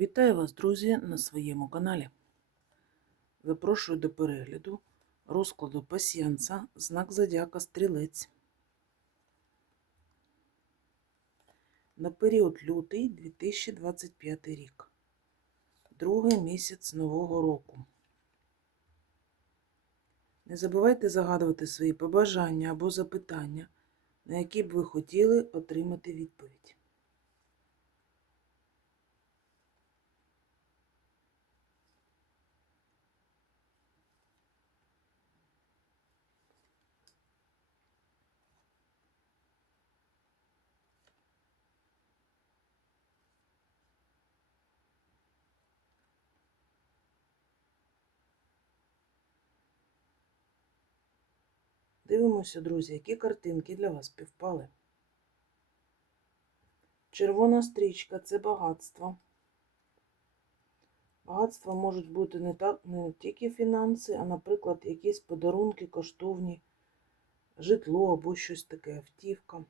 Вітаю вас, друзі, на своєму каналі. Запрошую до перегляду розкладу пасіянса, знак зодіака Стрілець. На період лютий 2025 рік. Другий місяць нового року. Не забувайте загадувати свої побажання або запитання, на які б ви хотіли отримати відповідь. Дивимося, друзі, які картинки для вас співпали. Червона стрічка це багатство. Багатство можуть бути не, так, не тільки фінанси, а, наприклад, якісь подарунки, коштовні, житло або щось таке, автівка.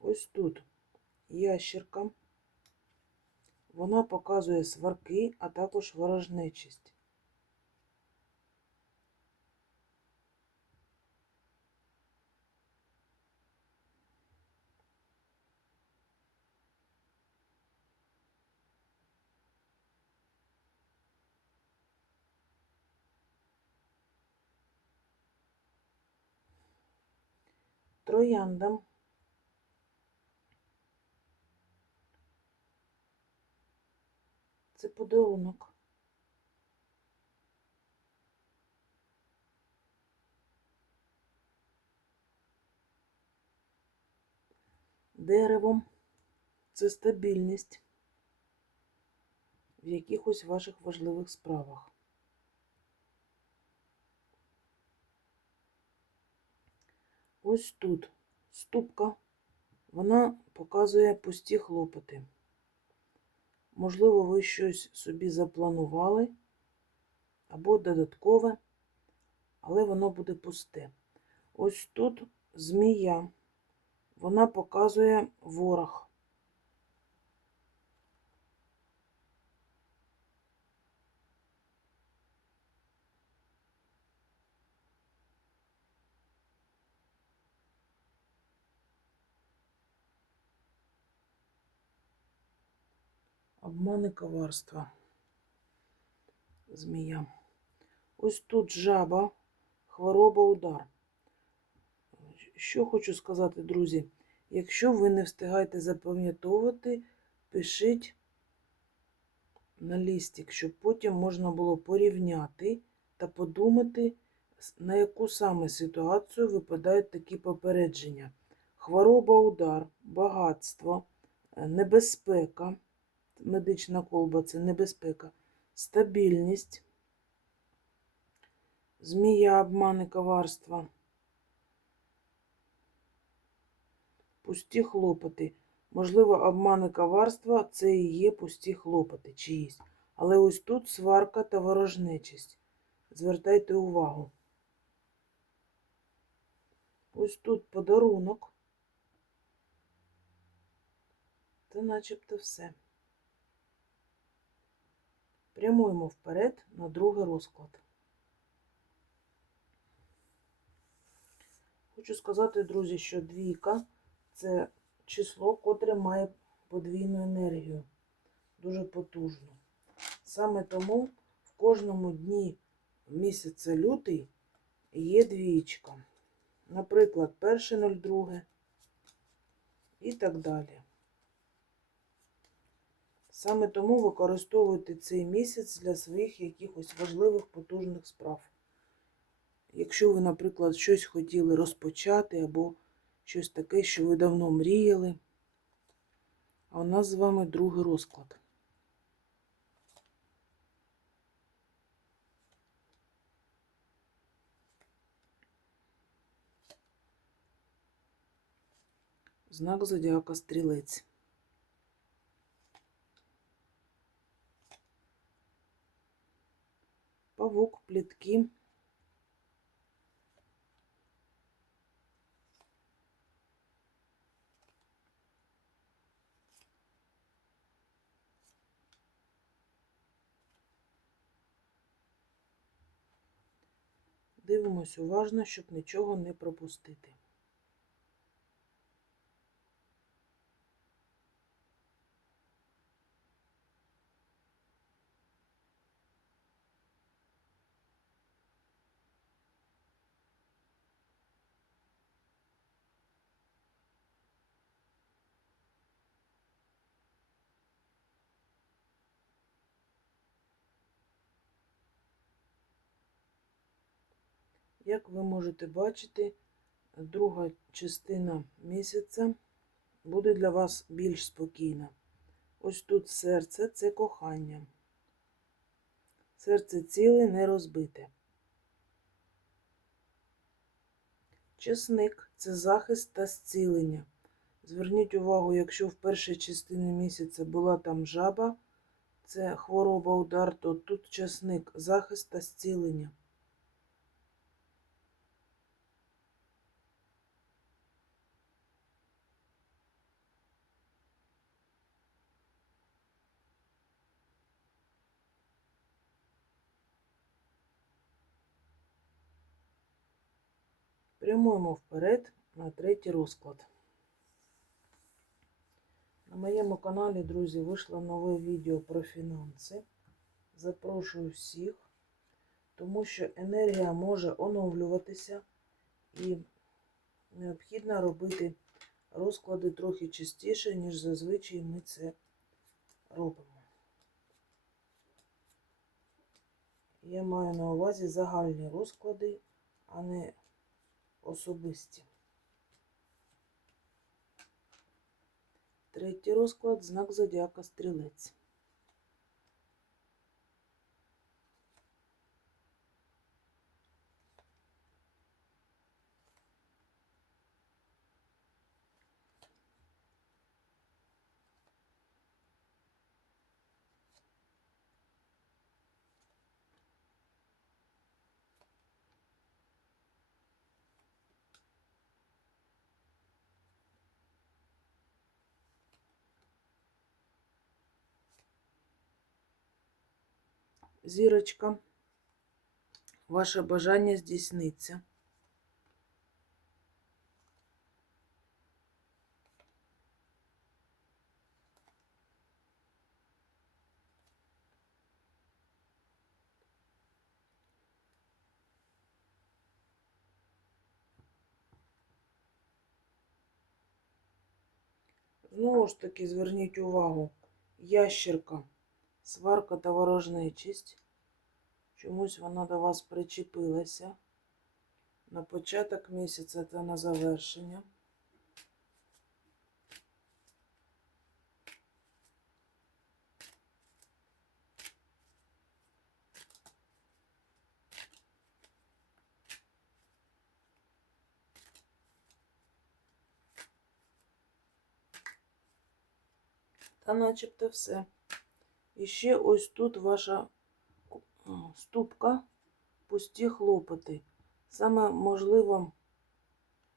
Ось тут ящерка. Вона показує сварки, а також ворожнечість. Троянда. Це подарунок. Дерево це стабільність в якихось ваших важливих справах. Ось тут ступка, вона показує пусті хлопоти. Можливо, ви щось собі запланували або додаткове, але воно буде пусте. Ось тут змія, вона показує ворог. Обмани коварства. Змія. Ось тут жаба, хвороба, удар. Що хочу сказати, друзі? Якщо ви не встигаєте запам'ятовувати, пишіть на лістик, щоб потім можна було порівняти та подумати, на яку саме ситуацію випадають такі попередження. Хвороба, удар, багатство, небезпека медична колба це небезпека, стабільність, змія, обмани, коварства, пусті хлопоти. Можливо, обмани коварства це і є пусті хлопоти чиїсь. Але ось тут сварка та ворожнечість. Звертайте увагу. Ось тут подарунок. Це начебто все. Прямуємо вперед на другий розклад. Хочу сказати, друзі, що двійка це число, котре має подвійну енергію, дуже потужну. Саме тому в кожному дні місяця лютий є двічка. Наприклад, перше 02 і так далі. Саме тому використовуйте цей місяць для своїх якихось важливих потужних справ. Якщо ви, наприклад, щось хотіли розпочати, або щось таке, що ви давно мріяли, а у нас з вами другий розклад. Знак зодіака стрілець. павук, плітки. Дивимось уважно, щоб нічого не пропустити. Як ви можете бачити, друга частина місяця буде для вас більш спокійна. Ось тут серце це кохання. Серце ціле, не розбите. Чесник це захист та зцілення. Зверніть увагу, якщо в першій частині місяця була там жаба, це хвороба удар, то тут чесник, захист та зцілення. Прямуємо вперед на третій розклад. На моєму каналі, друзі, вийшло нове відео про фінанси. Запрошую всіх, тому що енергія може оновлюватися і необхідно робити розклади трохи частіше, ніж зазвичай ми це робимо. Я маю на увазі загальні розклади, а не особисті. Третій розклад знак зодіака стрілець. Зірочка, ваше бажання здійсниться. Знову ж таки, зверніть увагу, ящерка, Сварка та ворожнечість. Чомусь вона до вас причепилася на початок місяця та на завершення. Та начебто все. І ще ось тут ваша ступка, пусті хлопоти. Саме можливо,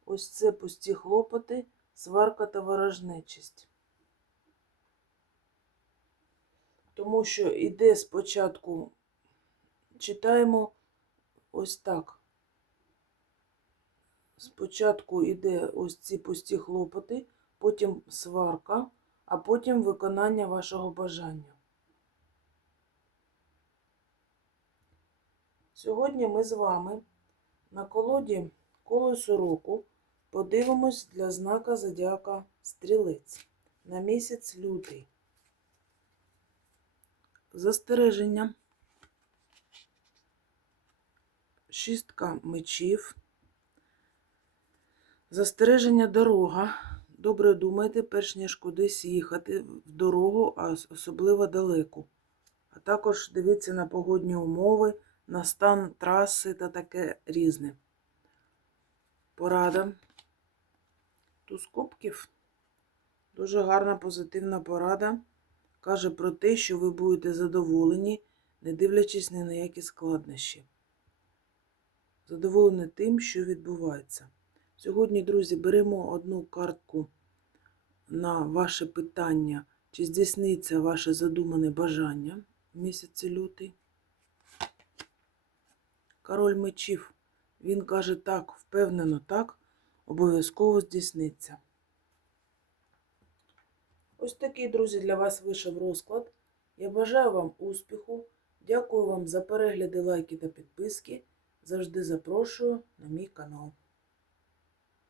ось це пусті хлопоти, сварка та ворожнечість. Тому що іде спочатку, читаємо ось так. Спочатку йде ось ці пусті хлопоти, потім сварка, а потім виконання вашого бажання. Сьогодні ми з вами на колоді колесо року подивимось для знака Зодіака Стрілець на місяць лютий. Застереження. Шістка мечів. Застереження дорога. Добре думайте, перш ніж кудись їхати в дорогу, а особливо далеко. А також дивіться на погодні умови на стан траси та таке різне. Порада. Туз кубків. Дуже гарна позитивна порада. Каже про те, що ви будете задоволені, не дивлячись ні на які складнощі. Задоволені тим, що відбувається. Сьогодні, друзі, беремо одну картку на ваше питання, чи здійсниться ваше задумане бажання в місяці лютий. Король мечів Він каже так, впевнено так, обов'язково здійсниться. Ось такий, друзі, для вас вийшов розклад. Я бажаю вам успіху. Дякую вам за перегляди, лайки та підписки. Завжди запрошую на мій канал.